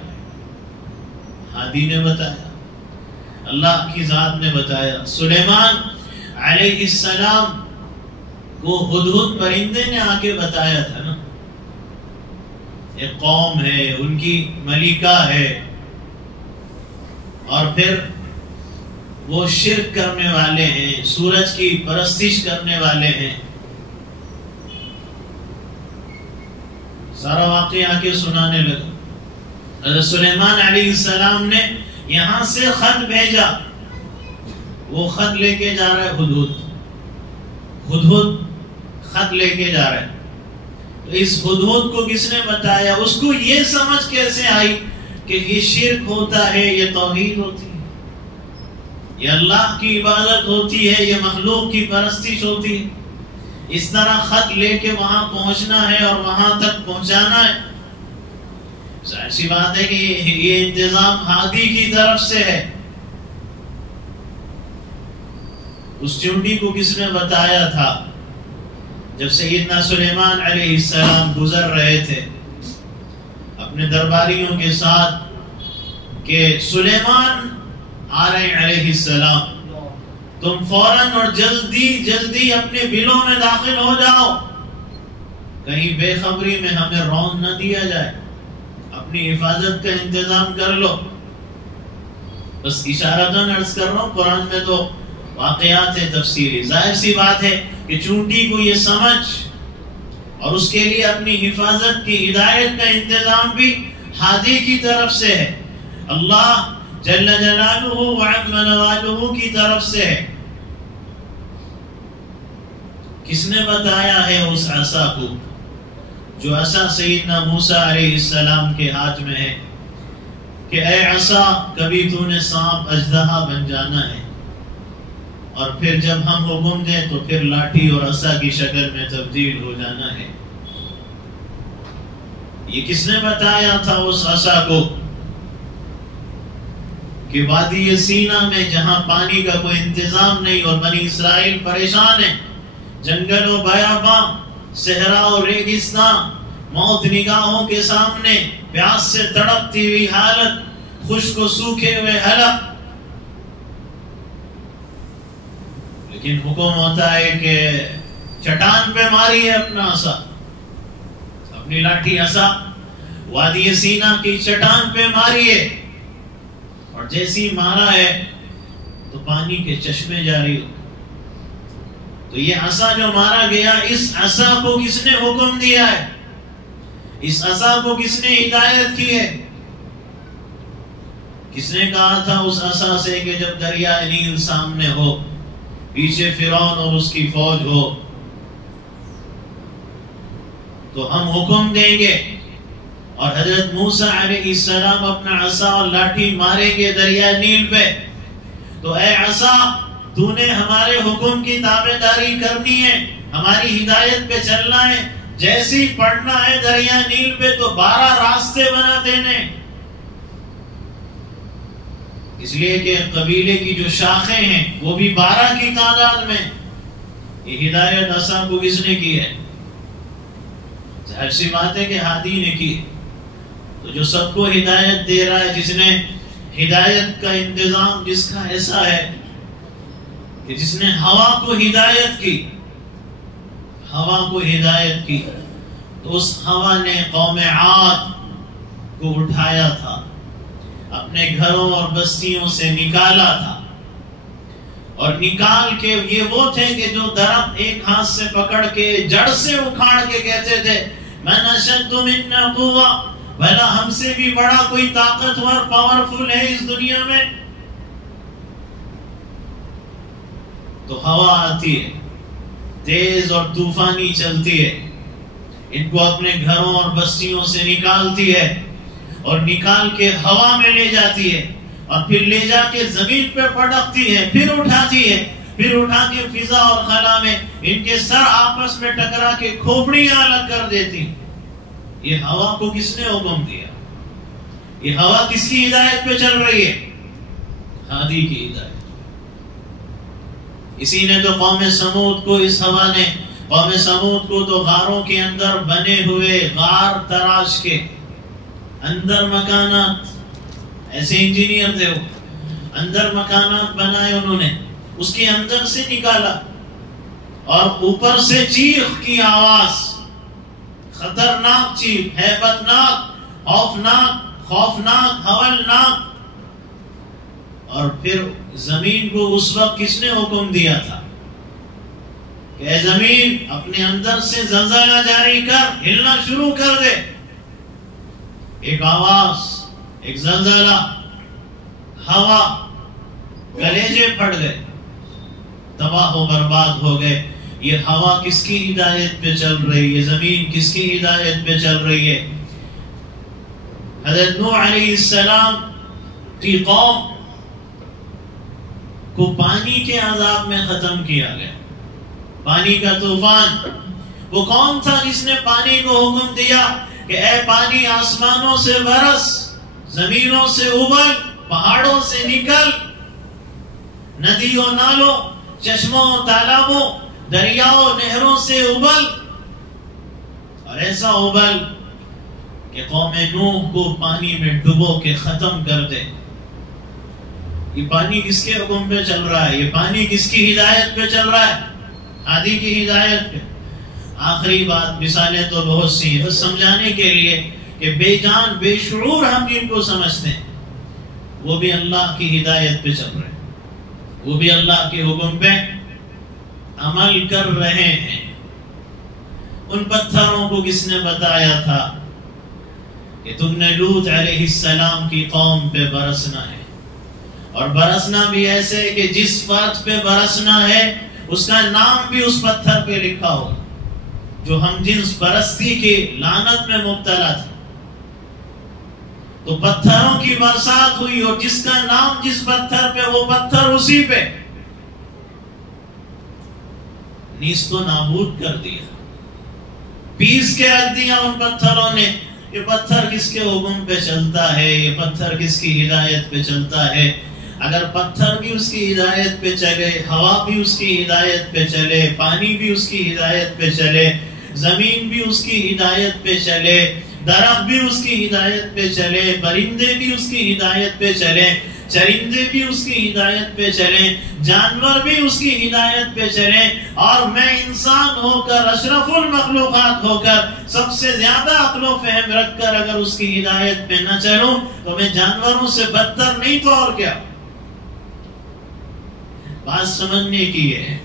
ہادی نے بتایا، اللہ کی ذات نے بتایا. سلیمان علیہ السلام کو ہدہد پرندے نے آ کے بتایا تھا نا. ایک قوم ہے، ان کی ملکہ ہے، اور پھر وہ شرک کرنے والے ہیں، سورج کی پرستش کرنے والے ہیں. سارا واقعہ آ کے سنانے لگا. حضرت سلیمان علیہ السلام نے یہاں سے خط بھیجا، وہ خط لے کے جا رہا ہے ہدہد خط لے کے جا رہا ہے. تو اس ہدہد کو کس نے بتایا؟ اس کو یہ سمجھ کیسے آئی کہ یہ شرک ہوتا ہے، یہ توحید ہوتی ہے، یہ اللہ کی عبادت ہوتی ہے، یہ مخلوق کی پرستش ہوتی ہے. اس طرح خط لے کے وہاں پہنچنا ہے اور وہاں تک پہنچانا ہے. ظاہر سی بات ہے کہ یہ انتظام ہادی کی طرف سے ہے. اس چونٹی کو کس نے بتایا تھا؟ جب سیدنا سلیمان علیہ السلام گزر رہے تھے اپنے درباریوں کے ساتھ کہ سلیمان آ رہے ہیں علیہ السلام، تم فوراً اور جلدی اپنے بلوں میں داخل ہو جاؤ، کہیں بے خبری میں ہمیں رون نہ دیا جائے، اپنی حفاظت کا انتظام کر لو. بس اشارتاً عرض کر رہا ہوں، قرآن میں تو واقعات ہے تفصیلی. ظاہر سی بات ہے کہ چونٹی کو یہ سمجھ اور اس کے لیے اپنی حفاظت کی ہدایت کا انتظام بھی ہادی کی طرف سے ہے، اللہ جل جلالہ وعظم نوالہ کی طرف سے ہے. کس نے بتایا ہے اس عصا کو؟ جو عصا سیدنا موسیٰ علیہ السلام کے ہاتھ میں ہے کہ اے عصا، کبھی تو نے سانپ اژدہا بن جانا ہے، اور پھر جب ہم حکم دیں تو پھر لاٹھی اور عصا کی شکل میں تبدیل ہو جانا ہے. یہ کس نے بتایا تھا اس عصا کو کہ وادی سینا میں جہاں پانی کا کوئی انتظام نہیں اور بنی اسرائیل پریشان ہیں، جنگل و بیاباں، صحرا و ریگستان، موت نگاہوں کے سامنے، پیاس سے تڑپتی ہوئی حالت، خشک و سوکھے ہوئے حلق، لیکن حکم ہوتا ہے کہ چٹان پہ ماری ہے اپنا عصا، اپنی لاٹھی عصا وادی سینا کی چٹان پہ ماری ہے، اور جیسی مارا ہے تو پانی کے چشمے جاری ہو. تو یہ عصا جو مارا گیا، اس عصا کو کس نے حکم دیا ہے؟ اس عصا کو کس نے ہدایت کی ہے؟ کس نے کہا تھا اس عصا سے کہ جب دریا نیل سامنے ہو، پیچھے فرعون اور اس کی فوج ہو، تو ہم حکم دیں گے اور حضرت موسیٰ علیہ السلام اپنا عصا اور لاٹھی ماریں گے دریا نیل پہ، تو اے عصا تو نے ہمارے حکم کی تابعداری کرنی ہے، ہماری ہدایت پہ چلنا ہے، جیسے ہی پڑنا ہے دریا نیل پہ تو 12 راستے بنا دینے، اس لیے کہ قبیلے کی جو شاخیں ہیں وہ بھی 12 کی تعداد میں۔ یہ ہدایت عصا کو کس نے کی ہے؟ ظاہر سی بات ہے کہ ہادی نے کی۔ تو جو سب کو ہدایت دے رہا ہے، جس نے ہدایت کا انتظام جس کا ایسا ہے کہ جس نے ہوا کو ہدایت کی، ہوا کو ہدایت کی، تو اس ہوا نے قوم عاد کو اٹھایا تھا، اپنے گھروں اور بستیوں سے نکالا تھا، اور نکال کے یہ وہ تھے کہ جو درخت ایک ہاتھ سے پکڑ کے جڑ سے اکھاڑ کے کہتے تھے من اشد منا قوہ، بھلا ہم سے بھی بڑا کوئی طاقتور پاورفل ہے اس دنیا میں؟ تو ہوا آتی ہے، تیز اور طوفانی چلتی ہے، ان کو اپنے گھروں اور بستیوں سے نکالتی ہے، اور نکال کے ہوا میں لے جاتی ہے، اور پھر لے جا کے زمین پہ پٹکتی ہے، پھر اٹھاتی ہے، پھر اٹھا کے فضا اور خلا میں ان کے سر آپس میں ٹکرا کے کھوپڑیاں الگ کر دیتی۔ یہ ہوا کو کس نے حکم دیا؟ یہ ہوا کس کی ہدایت پہ چل رہی ہے؟ ہادی کی ہدایت۔ اسی نے تو قوم سمود کو، اس ہوا نے قوم سمود کو تو غاروں کے اندر بنے ہوئے غار تراش کے اندر مکانات، ایسے انجینئر تھے وہ، اندر مکانات بنائے انہوں نے، اس کے اندر سے نکالا، اور اوپر سے چیخ کی آواز، خطرناک چیخ، ہیبتناک، خوفناک، ہولناک۔ اور پھر زمین کو اس وقت کس نے حکم دیا تھا کہ اے زمین اپنے اندر سے زلزلہ جاری کر، ہلنا شروع کر دے۔ ایک آواز، ایک زلزلہ، ہوا، کلیجے پھٹ گئے، تباہ و برباد ہو گئے۔ یہ ہوا کس کی ہدایت پہ چل رہی ہے؟ یہ زمین کس کی ہدایت پہ چل رہی ہے؟ حضرت نوح علیہ السلام کی قوم کو پانی کے عذاب میں ختم کیا گیا، پانی کا طوفان۔ وہ کون تھا جس نے پانی کو حکم دیا کہ اے پانی آسمانوں سے برس، زمینوں سے ابل، پہاڑوں سے نکل، ندیوں نالوں، چشموں تالابوں، دریاؤں نہروں سے ابل، اور ایسا ابل کہ قوم نوح کو پانی میں ڈبو کے ختم کر دے۔ یہ پانی کس کے حکم پہ چل رہا ہے؟ یہ پانی کس کی ہدایت پہ چل رہا ہے؟ ہادی کی ہدایت پہ۔ آخری بات، مثالیں تو بہت سی ہیں، بس سمجھانے کے لیے کہ بے جان بے شعور ہم جن کو سمجھتے ہیں وہ بھی اللہ کی ہدایت پہ چل رہے ہیں، وہ بھی اللہ کے حکم پہ عمل کر رہے ہیں۔ ان پتھروں کو کس نے بتایا تھا کہ تم نے لوط علیہ السلام کی قوم پہ برسنا ہے، اور برسنا بھی ایسے کہ جس فرد پہ برسنا ہے اس کا نام بھی اس پتھر پہ لکھا ہو، جو ہم جنس پرستی کی لعنت میں مبتلا تھے۔ تو پتھروں کی برسات ہوئی، اور جس کا نام جس پتھر پہ وہ پتھر اسی پہ نیست و نابود کر دیا، پیس کے رکھ دیا ان پتھروں نے۔ یہ پتھر کس کے حکم پہ چلتا ہے؟ یہ پتھر کس کی ہدایت پہ چلتا ہے؟ اگر پتھر بھی اس کی ہدایت پہ چلے، ہوا بھی اس کی ہدایت پہ چلے، پانی بھی اس کی ہدایت پہ چلے، زمین بھی اس کی ہدایت پہ چلے، درخت بھی اس کی ہدایت پہ چلے، پرندے بھی اس کی ہدایت پہ چلے، چرندے بھی اس کی ہدایت پہ چلیں، جانور بھی اس کی ہدایت پہ چلیں، اور میں انسان ہو کر، اشرف المخلوقات ہو کر، سب سے زیادہ عقل و فہم رکھ کر اگر اس کی ہدایت پہ نہ چلوں تو میں جانوروں سے بدتر نہیں تو اور کیا؟ بات سمجھنے کی ہے۔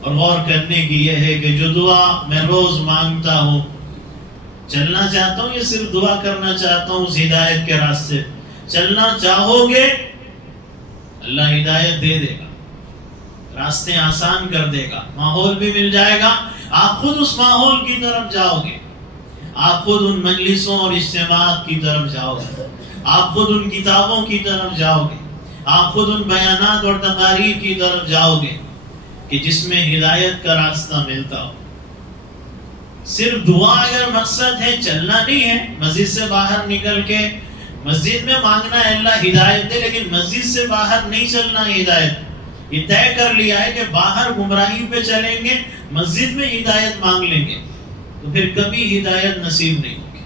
اور غور کرنے کی یہ ہے کہ جو دعا میں روز مانگتا ہوں، چلنا چاہتا ہوں یا صرف دعا کرنا چاہتا ہوں، اس ہدایت کے راستے چلنا چاہو گے اللہ ہدایت دے دے گا، راستے آسان کر دے گا، ماحول بھی مل جائے گا، آپ خود اس ماحول کی طرف جاؤ گے، آپ خود ان مجلسوں اور اجتماعات کی طرف جاؤ گے، آپ خود ان کتابوں کی طرف جاؤ گے، آپ خود ان بیانات اور تقاریر کی طرف جاؤ گے کہ جس میں ہدایت کا راستہ ملتا ہو۔ صرف دعا اگر مقصد ہے، چلنا نہیں ہے، مسجد سے باہر نکل کے مسجد میں مانگنا ہے اللہ ہدایت دے، لیکن مسجد سے باہر نہیں چلنا ہدایت، یہ طے کر لیا ہے کہ باہر گمراہی پہ چلیں گے، مسجد میں ہدایت مانگ لیں گے تو پھر کبھی ہدایت نصیب نہیں ہوگی۔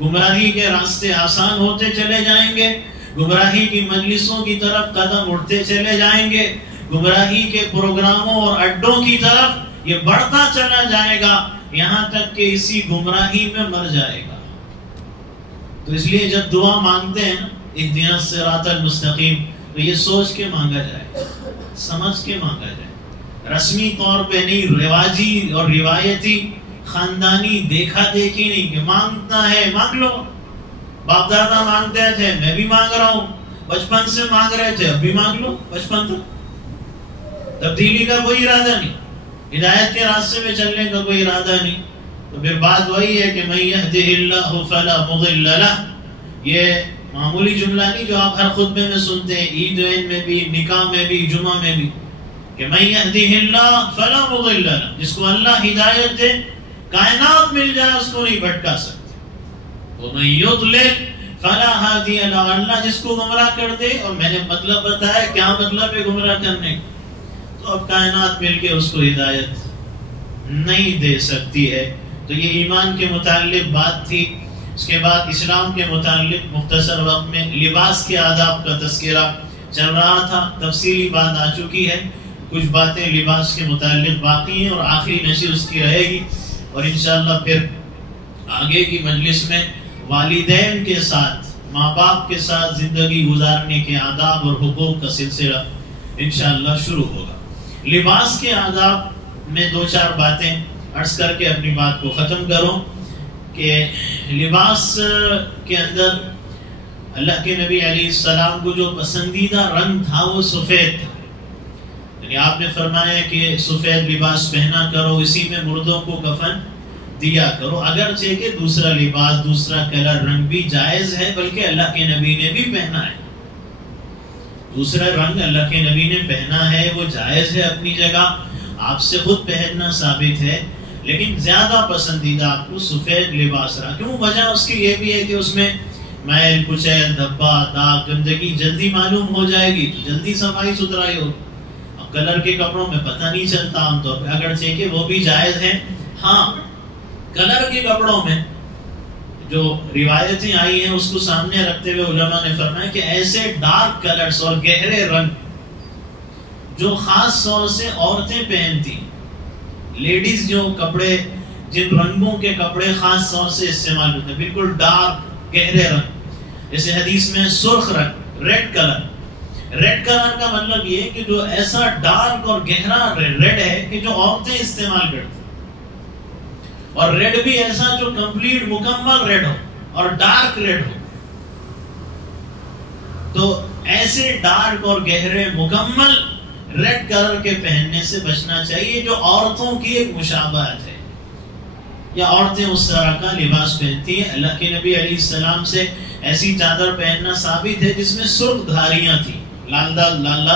گمراہی کے راستے آسان ہوتے چلے جائیں گے، گمراہی کی مجلسوں کی طرف قدم اٹھتے چلے جائیں گے، گمراہی کے پروگراموں اور اڈوں کی طرف یہ بڑھتا چلا جائے گا، یہاں تک کہ اسی گمراہی میں مر جائے گا۔ تو اس لیے جب دعا مانگتے ہیں اہدنا الصراط المستقیم تو یہ سوچ کے مانگا جائے، سمجھ کے مانگا جائے، رسمی طور پہ نہیں، رواجی اور روایتی خاندانی دیکھا دیکھی نہیں کہ مانگنا ہے مانگ لو، باپ دادا مانگتے تھے میں بھی مانگ رہا ہوں، بچپن سے مانگ رہے تھے اب بھی مانگ لو، بچپن تک تبدیلی کا کوئی ارادہ نہیں، ہدایت کے راستے میں چلنے کا کوئی ارادہ نہیں، تو پھر بات وہی ہے کہ من یہدہ اللہ فلا مضل لہ، یہ معمولی جملہ نہیں جو آپ ہر خطبے میں سنتے ہیں، عید میں بھی، نکاح میں بھی، جمعہ میں بھی، کہ من یہدہ اللہ فلا مضل لہ، جس کو اللہ ہدایت دے کائنات مل جائے اس کو نہیں بھٹکا سکتے، ومن یضلل فلا ہادی لہ، اللہ جس کو گمراہ کر دے، اور میں نے مطلب بتایا کیا مطلب ہے گمراہ کرنے، تو اب کائنات مل کے اس کو ہدایت نہیں دے سکتی ہے۔ تو یہ ایمان کے متعلق بات تھی۔ اس کے بعد اسلام کے متعلق مختصر وقت میں لباس کے آداب کا تذکرہ چل رہا تھا، تفصیلی بات آ چکی ہے، کچھ باتیں لباس کے متعلق باقی ہیں اور آخری نشر اس کی رہے گی، اور انشاءاللہ پھر آگے کی مجلس میں والدین کے ساتھ، ماں باپ کے ساتھ زندگی گزارنے کے آداب اور حقوق کا سلسلہ انشاءاللہ شروع ہوگا۔ لباس کے آداب میں دو چار باتیں عرض کر کے اپنی بات کو ختم کروں کہ لباس کے اندر اللہ کے نبی علیہ السلام کو جو پسندیدہ رنگ تھا وہ سفید تھا، یعنی آپ نے فرمایا کہ سفید لباس پہنا کرو، اسی میں مردوں کو کفن دیا کرو، اگرچہ کہ دوسرا لباس، دوسرا کلر، رنگ بھی جائز ہے، بلکہ اللہ کے نبی نے بھی پہنا ہے، دوسرا رنگ اللہ کے نبی نے پہنا ہے، وہ جائز ہے اپنی جگہ، آپ سے خود پہننا ثابت ہے، لیکن زیادہ پسندیدہ آپ کو سفید لباس رہا۔ کیوں؟ وجہ اس کی یہ بھی ہے کہ اس میں میل کچیل، دھبا، داغ، گندگی جلدی معلوم ہو جائے گی، جلدی صفائی ستھرائی ہو۔ اب کلر کے کپڑوں میں پتہ نہیں چلتا عام طور پہ، اگرچہ کہ وہ بھی جائز ہیں، ہاں کلر کے کپڑوں میں جو روایتیں آئی ہیں اس کو سامنے رکھتے ہوئے علماء نے فرمایا کہ ایسے ڈارک کلرز اور گہرے رنگ جو خاص طور سے عورتیں پہنتی، لیڈیز جو کپڑے، جن رنگوں کے کپڑے خاص طور سے استعمال ہوتے ہیں، بالکل ڈارک گہرے رنگ، جیسے حدیث میں سرخ رنگ، ریڈ کلر، ریڈ کلر کا مطلب یہ ہے کہ جو ایسا ڈارک اور گہرا ریڈ ہے کہ جو عورتیں استعمال کرتی، اور ریڈ بھی ایسا جو کمپلیٹ مکمل ریڈ ہو اور ڈارک ریڈ ہو، تو ایسے ڈارک اور گہرے مکمل ریڈ کلر کے پہننے سے بچنا چاہیے جو عورتوں کی ایک مشابہت ہے، یا عورتیں اس طرح کا لباس پہنتی ہیں۔ اللہ کے نبی علیہ السلام سے ایسی چادر پہننا ثابت ہے جس میں سرخ دھاریاں تھیں، لال لال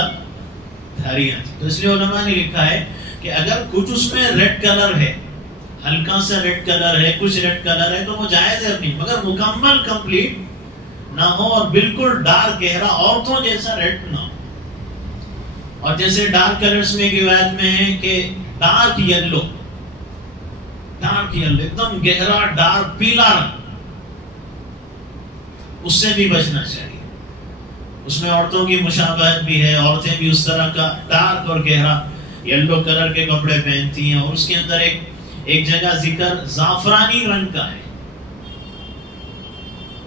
دھاریاں تھیں، تو اس لیے علماء نے لکھا ہے کہ اگر کچھ اس میں ریڈ کلر ہے، ہلکا سا ریڈ کلر ہے، کچھ ریڈ کلر ہے، تو وہ جائز ہے اپنی، مگر مکمل کمپلیٹ نہ ہو اور بالکل ڈارک گہرا عورتوں جیسا ریڈ نہ ہو۔ اور جیسے ڈارک کلرز میں ایک روایت میں ہے کہ ڈارک یلو، ایک دم گہرا ڈارک پیلا رنگ، اس سے بھی بچنا چاہیے، اس میں عورتوں کی مشابہت بھی ہے، عورتیں بھی اس طرح کا ڈارک اور گہرا یلو کلر کے کپڑے پہنتی ہیں، اور اس کے اندر ایک جگہ ذکر زعفرانی رنگ کا ہے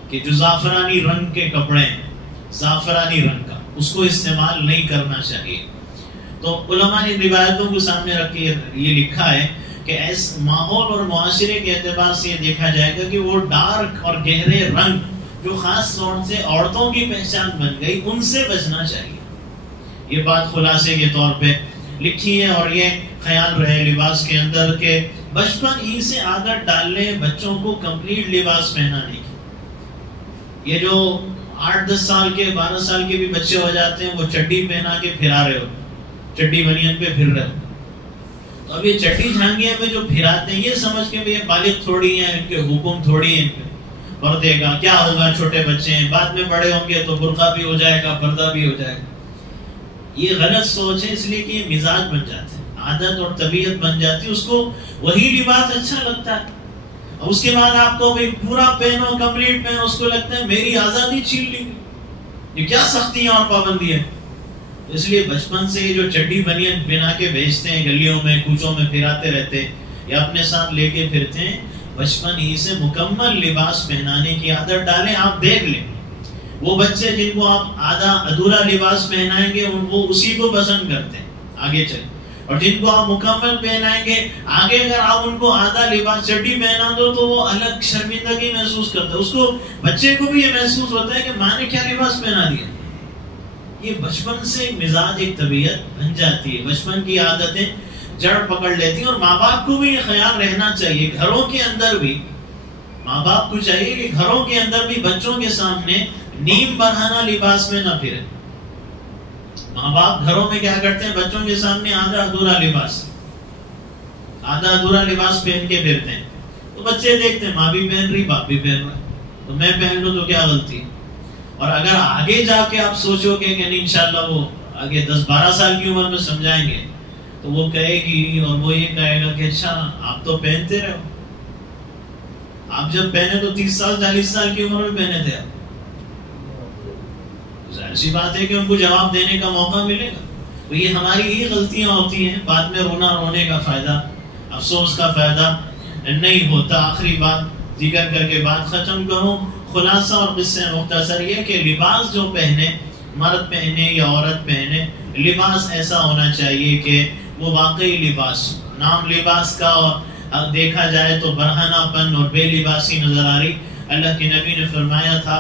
کہ جو زعفرانی رنگ کے کپڑے ہیں، زعفرانی رنگ کا، اس کو استعمال نہیں کرنا چاہیے۔ تو علماء نے روایتوں کو سامنے رکھ کے یہ لکھا ہے کہ ایسے ماحول اور معاشرے کے اعتبار سے یہ دیکھا جائے گا کہ وہ ڈارک اور گہرے رنگ جو خاص طور سے عورتوں کی پہچان بن گئی، ان سے بچنا چاہیے. یہ بات خلاصے کے طور پہ لکھی ہے، اور یہ خیال رہے لباس کے اندر کہ بچپن ہی سے عادت ڈال لیں بچوں کو کمپلیٹ لباس پہنانے کی. یہ جو 8-10 سال کے 12 سال کے بھی بچے ہو جاتے ہیں، وہ چڈی پہنا کے پھرا رہے ہو، چڈی بنیان پہ پھر رہے ہو، تو اب یہ چڈی جھانگیاں میں جو پھراتے ہیں یہ سمجھ کے یہ بالغ تھوڑی ہیں، ان کے حکم تھوڑی ہیں، ان پہ پردے کا کیا ہوگا، چھوٹے بچے ہیں، بعد میں بڑے ہوں گے تو برقع بھی ہو جائے گا، پردہ بھی ہو جائے گا. یہ غلط سوچ ہے، اس لیے کہ یہ مزاج بن جاتے ہیں، عادت اور طبیعت بن جاتی ہے، اس کو وہی لباس اچھا لگتا ہے. اور اس کے بعد آپ کو بھائی پورا پہنو، کمپلیٹ پہنو، اس کو لگتا ہے میری آزادی چھین لی، یہ کیا سختیاں اور پابندی ہے. اس لیے بچپن سے جو چڈی بنیان بنا کے بھیجتے ہیں، گلیوں میں کوچوں میں پھراتے رہتے یا اپنے ساتھ لے کے پھرتے ہیں، بچپن ہی سے مکمل لباس پہنانے کی عادت ڈالیں. آپ دیکھ لیں وہ بچے جن کو آپ آدھا ادھورا لباس پہنائیں گے وہ اسی کو پسند کرتے ہیں آگے چلیں، اور جن کو آپ مکمل پہنائیں گے آگے اگر آپ ان کو آدھا لباس چڈی پہنا دو تو وہ الگ شرمندگی محسوس کرتا ہے. اس کو بچے کو بھی یہ محسوس ہوتا ہے کہ ماں نے کیا لباس پہنا دیا. یہ بچپن سے ایک مزاج، ایک طبیعت بن جاتی ہے، بچپن کی عادتیں جڑ پکڑ لیتی ہیں. اور ماں باپ کو بھی یہ خیال رہنا چاہیے، گھروں کے اندر بھی ماں باپ کو چاہیے کہ گھروں کے اندر بھی بچوں کے سامنے نیم برہنہ لباس میں نہ پھرے. ماں باپ گھروں میں کیا کرتے ہیں، بچوں کے سامنے آدھا ادھورا لباس پہن کے پھرتے ہیں. تو بچے دیکھتے ہیں ماں بھی پہن رہی، باپ بھی پہن رہا ہے، تو میں پہن لوں تو کیا غلطی ہے. اور اگر آگے جا کے آپ سوچو گے کہ انشاءاللہ وہ آگے 10-12 سال کی عمر میں سمجھائیں گے تو وہ کہے گی، اور وہ یہ کہے گا کہ اچھا آپ تو پہنتے رہو، آپ جب پہنے تو 30 سال 40 سال کی عمر میں پہنے تھے. آپ ظاہر سی بات ہے کہ ان کو جواب دینے کا موقع ملے گا. تو یہ ہماری ہی غلطیاں ہوتی ہیں، بعد میں رونے کا فائدہ، افسوس کا فائدہ نہیں ہوتا. آخری بات ذکر کر کے بات ختم کروں. خلاصہ اور قصہ مختصر یہ کہ لباس جو پہنے، مرد پہنے یا عورت پہنے، لباس ایسا ہونا چاہیے کہ وہ واقعی لباس، نام لباس کا اور دیکھا جائے تو برہنہ پن اور بے لباسی نظر آ رہی. اللہ کے نبی نے فرمایا تھا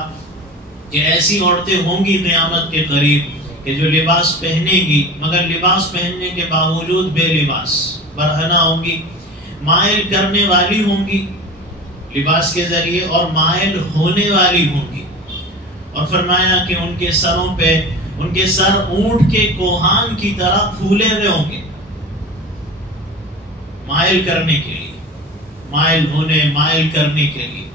کہ ایسی عورتیں ہوں گی قیامت کے قریب کہ جو لباس پہنے گی مگر لباس پہننے کے باوجود بے لباس، برہنہ ہوں گی، مائل کرنے والی ہوں گی لباس کے ذریعے اور مائل ہونے والی ہوں گی. اور فرمایا کہ ان کے سروں پہ، ان کے سر اونٹ کے کوہان کی طرح پھولے ہوئے ہوں گے، مائل کرنے کے لیے، مائل ہونے، مائل کرنے کے لیے.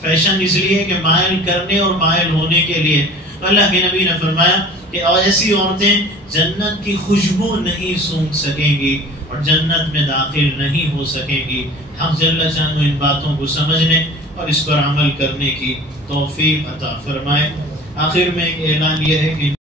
فیشن اس لیے کہ مائل کرنے اور مائل ہونے کے لیے. تو اللہ کے نبی نے فرمایا کہ ایسی عورتیں جنت کی خوشبو نہیں سونگھ سکیں گی اور جنت میں داخل نہیں ہو سکیں گی. حق جل شانہ ان باتوں کو سمجھنے اور اس پر عمل کرنے کی توفیق عطا فرمائے. آخر میں ایک اعلان یہ ہے کہ